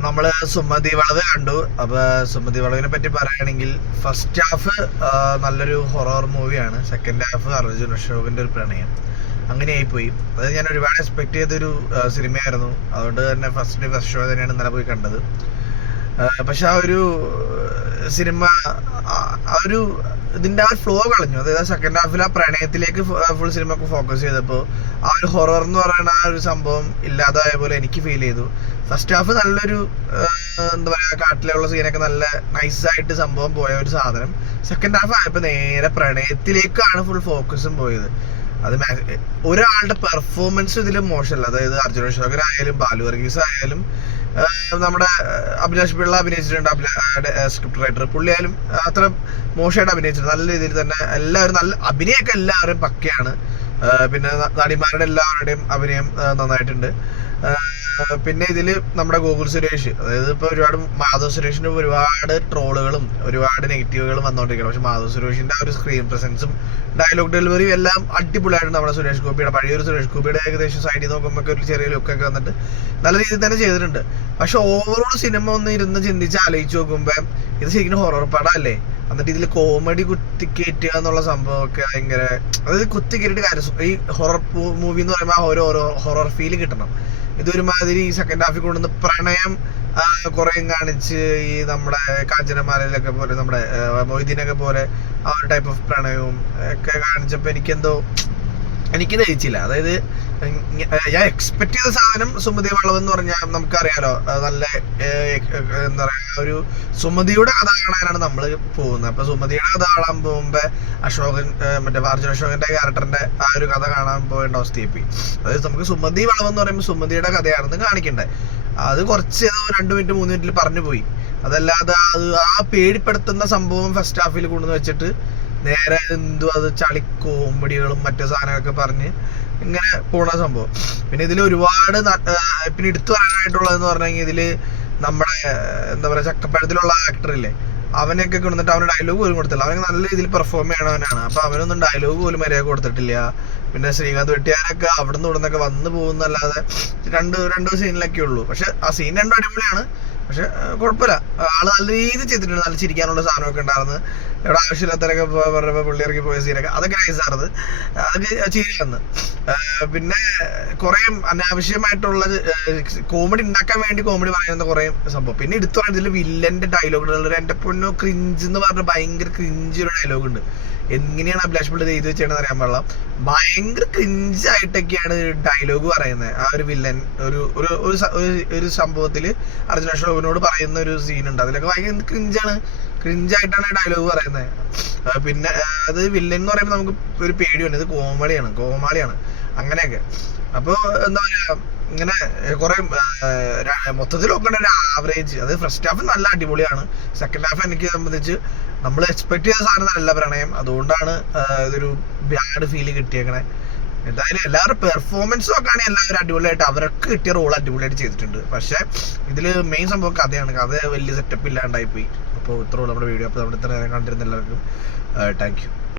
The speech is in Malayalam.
നമ്മൾ സുമതി വളവ് കണ്ടു. അപ്പൊ സുമതി വളവിനെ പറ്റി പറയുകയാണെങ്കിൽ ഫസ്റ്റ് ഹാഫ് നല്ലൊരു ഹൊറർ മൂവിയാണ് സെക്കൻഡ് ഹാഫ് അർജുൻ അശോകിന്റെ ഒരു പ്രണയം. അങ്ങനെയായി പോയി അത് ഞാൻ ഒരുപാട് എക്സ്പെക്ട് ചെയ്തൊരു സിനിമയായിരുന്നു അതുകൊണ്ട് തന്നെ ഫസ്റ്റ് ഡേ ഫസ്റ്റ് ഷോ തന്നെയാണ് ഇന്നലെ പോയി കണ്ടത്. പക്ഷെ ആ ഒരു സിനിമ ആ ഒരു ഇതിന്റെ ആ ഫ്ലോ കളഞ്ഞു. അതായത് സെക്കൻഡ് ഹാഫിൽ ആ പ്രണയത്തിലേക്ക് ഫുൾ സിനിമ ഫോക്കസ് ചെയ്തപ്പോൾ ആ ഒരു ഹൊറർ എന്ന് പറയുന്ന ആ ഒരു സംഭവം ഇല്ലാതായ പോലെ എനിക്ക് ഫീൽ ചെയ്തു. ഫസ്റ്റ് ഹാഫ് നല്ലൊരു എന്താ പറയാ കാട്ടിലുള്ള സീനൊക്കെ നല്ല നൈസായിട്ട് സംഭവം പോയ ഒരു സാധനം. സെക്കൻഡ് ഹാഫ് ആയപ്പോൾ നേരെ പ്രണയത്തിലേക്കാണ് ഫുൾ ഫോക്കസും പോയത്. അത് ഒരാളുടെ പെർഫോമൻസ് ഇതിലും മോശമല്ല. അതായത് അർജുന അശോകൻ ആയാലും ബാലു വർഗീസ് ആയാലും നമ്മുടെ അഭിലാഷ് പിള്ള അഭിനയിച്ചിട്ടുണ്ട് സ്ക്രിപ്റ്റ് റൈറ്റർ പുള്ളി ആയാലും അത്ര മോശമായിട്ട് അഭിനയിച്ചിട്ടുണ്ട് നല്ല രീതിയിൽ തന്നെ എല്ലാവരും നല്ല അഭിനയൊക്കെ എല്ലാവരും പക്കയാണ്. പിന്നെ നടിമാരുടെ എല്ലാവരുടെയും അഭിനയം നന്നായിട്ടുണ്ട്. പിന്നെ ഇതിൽ നമ്മുടെ ഗോകുൽ സുരേഷ് അതായത് ഇപ്പൊ ഒരുപാട് മാധവ് സുരേഷിന് ഒരുപാട് ട്രോളുകളും ഒരുപാട് നെഗറ്റീവുകളും വന്നുകൊണ്ടിരിക്കുകയാണ് പക്ഷെ മാധവ് സുരേഷിന്റെ ആ ഒരു സ്ക്രീൻ പ്രസൻസും ഡയലോഗ് ഡെലിവറിയും എല്ലാം അടിപൊളിയായിട്ട് നമ്മുടെ സുരേഷ് ഗോപിയുടെ. പഴയൊരു സുരേഷ് ഗോപിയുടെ ഏകദേശം സൈഡിൽ നോക്കുമ്പോൾ ഒരു ചെറിയ ലുക്കൊക്കെ വന്നിട്ട് നല്ല രീതിയിൽ തന്നെ ചെയ്തിട്ടുണ്ട്. പക്ഷെ ഓവറോൾ സിനിമ ഒന്ന് ഇരുന്ന് ചിന്തിച്ച് ആലോചിച്ച് നോക്കുമ്പോ ഇത് ശരിക്കും ഹൊറർ പടമല്ലേ? എന്നിട്ട് ഇതിൽ കോമഡി കുത്തിക്കേറ്റുക എന്നുള്ള സംഭവമൊക്കെ ഭയങ്കര അതായത് കുത്തിക്കയറ്റിട്ട് കാര്യം ഈ ഹൊറർ മൂവി എന്ന് പറയുമ്പോൾ ഓരോ ഓരോ ഹൊറർ ഫീൽ കിട്ടണം. ഇതൊരുമാതിരി സെക്കൻഡ് ഹാഫിൽ കൊണ്ടുവന്ന് പ്രണയം കുറേ കാണിച്ച് ഈ നമ്മുടെ കാഞ്ചനമാലയിലൊക്കെ പോലെ നമ്മുടെ മൊയ്തീനൊക്കെ പോലെ ആ ഒരു ടൈപ്പ് ഓഫ് പ്രണയവും ഒക്കെ കാണിച്ചപ്പോൾ എനിക്കെന്തോ എനിക്ക് ദഹിച്ചില്ല അതായത് ഞാൻ എക്സ്പെക്ട് ചെയ്ത സാധനം സുമതി വളവ് എന്ന് പറഞ്ഞാൽ നമുക്കറിയാലോ. നല്ല എന്താ പറയാ ഒരു സുമതിയുടെ കഥ കാണാനാണ് നമ്മൾ പോകുന്നത്. അപ്പൊ സുമതിയുടെ കഥ കാണാൻ പോകുമ്പോ അശോകൻ മറ്റേ അർജുന അശോകന്റെ ക്യാരക്ടറിന്റെ ആ ഒരു കഥ കാണാൻ പോകേണ്ട അവസ്ഥയായി അതായത് നമുക്ക് സുമതി വളവ് എന്ന് പറയുമ്പോൾ സുമതിയുടെ കഥയാണെന്ന് കാണിക്കണ്ടേ. അത് കുറച്ച് രണ്ട് മിനിറ്റ് മൂന്ന് മിനിറ്റിൽ പറഞ്ഞു പോയി അതല്ലാതെ അത് ആ പേടിപ്പെടുത്തുന്ന സംഭവം ഫസ്റ്റ് ഹാഫിൽ കൊണ്ടുവന്ന് വെച്ചിട്ട് നേരെ എന്തു അത് ചളി കോമഡികളും മറ്റു സാധനങ്ങളൊക്കെ പറഞ്ഞ് ഇങ്ങനെ പോണ സംഭവം. പിന്നെ ഇതിൽ ഒരുപാട് പിന്നെ എടുത്തു പറയാനായിട്ടുള്ളതെന്ന് പറഞ്ഞു കഴിഞ്ഞാൽ ഇതിൽ നമ്മുടെ എന്താ പറയാ ചക്കപ്പഴത്തിലുള്ള ആക്ടർ ഇല്ലേ അവനൊക്കെ കൊണ്ടുവന്നിട്ട് അവന് ഡയലോഗ് പോലും കൊടുത്തില്ല. അവനൊക്കെ നല്ല രീതിയിൽ പെർഫോം ചെയ്യണവനാണ്. അപ്പൊ അവനൊന്നും ഡയലോഗ് പോലും മര്യാദ കൊടുത്തിട്ടില്ല. പിന്നെ ശ്രീകാന്ത് വെട്ടിയാരൊക്കെ അവിടുന്ന് ഇവിടുന്നൊക്കെ വന്നു പോകുന്നല്ലാതെ രണ്ട് രണ്ട് സീനിലൊക്കെ ഉള്ളൂ. പക്ഷെ ആ സീൻ രണ്ടും അടിപൊളിയാണ്. പക്ഷെ കുഴപ്പമില്ല. ആൾ നല്ല രീതിയിൽ ചെയ്തിട്ടുണ്ട്. നല്ല ചിരിക്കാനുള്ള സാധനമൊക്കെ ഉണ്ടായിരുന്നു. ഇവിടെ ആവശ്യമില്ലാത്തവരൊക്കെ പുള്ളി ഇറക്കി പോയ സീനൊക്കെ അതൊക്കെ നൈസായിരുന്നു അതൊക്കെ ചിരിയാന്ന് പിന്നെ കുറെ അനാവശ്യമായിട്ടുള്ള കോമഡി ഉണ്ടാക്കാൻ വേണ്ടി കോമഡി പറയുന്ന കുറെ സംഭവം. പിന്നെ എടുത്തു പറയുന്നത് ഇതിൽ വില്ലന്റെ ഡയലോഗുകൾ എന്റെ പൊന്നോ ക്രിഞ്ച് എന്ന് പറഞ്ഞ ഭയങ്കര ക്രിഞ്ച് ഒരു ഡയലോഗ് ഉണ്ട്. എങ്ങനെയാണ് അഭിലാഷ് പുള്ളി ചെയ്ത് വെച്ചതെന്ന് അറിയാൻ പാടില്ല. ക്രിഞ്ച് ആയിട്ടൊക്കെയാണ് ഡയലോഗ് പറയുന്നത് ആ ഒരു വില്ലൻ ഒരു ഒരു ഒരു സംഭവത്തിൽ അർജുന അശോകനോട് പറയുന്ന ഒരു സീനുണ്ട് അതിലൊക്കെ ഭയങ്കര ക്രിഞ്ചാണ് ക്രിഞ്ചായിട്ടാണ് ഡയലോഗ് പറയുന്നത് പിന്നെ അത് വില്ലൻ എന്ന് പറയുമ്പോൾ നമുക്ക് ഒരു പേടിയുണ്ട്. ഇത് കോമഡിയാണ് കോമാളിയാണ്. അങ്ങനെയൊക്കെ. അപ്പോൾ എന്താ പറയാ ഇങ്ങനെ കുറെ മൊത്തത്തിൽ നോക്കണ ആവറേജ് അത് ഫസ്റ്റ് ഹാഫ് നല്ല അടിപൊളിയാണ്. സെക്കൻഡ് ഹാഫ് എനിക്ക് സംബന്ധിച്ച് നമ്മൾ എക്സ്പെക്ട് ചെയ്ത സാധനം നല്ല പ്രണയം. അതുകൊണ്ടാണ് ഇതൊരു ബാഡ് ഫീൽ കിട്ടിയേക്കണേ. എന്തായാലും എല്ലാവരും പെർഫോമൻസ് നോക്കുകയാണെങ്കിൽ എല്ലാവരും അടിപൊളിയായിട്ട് അവർക്ക് കിട്ടിയ റോൾ അടിപൊളിയായിട്ട് ചെയ്തിട്ടുണ്ട്. പക്ഷെ ഇതിൽ മെയിൻ സംഭവം കഥയാണ്. കഥ വലിയ സെറ്റപ്പ് ഇല്ലാണ്ടായി പോയി അപ്പോൾ ഇത്രയുള്ള നമ്മുടെ വീഡിയോ അപ്പോൾ നമ്മുടെ ഇത്ര നേരം കണ്ടിരുന്ന എല്ലാവർക്കും താങ്ക് യു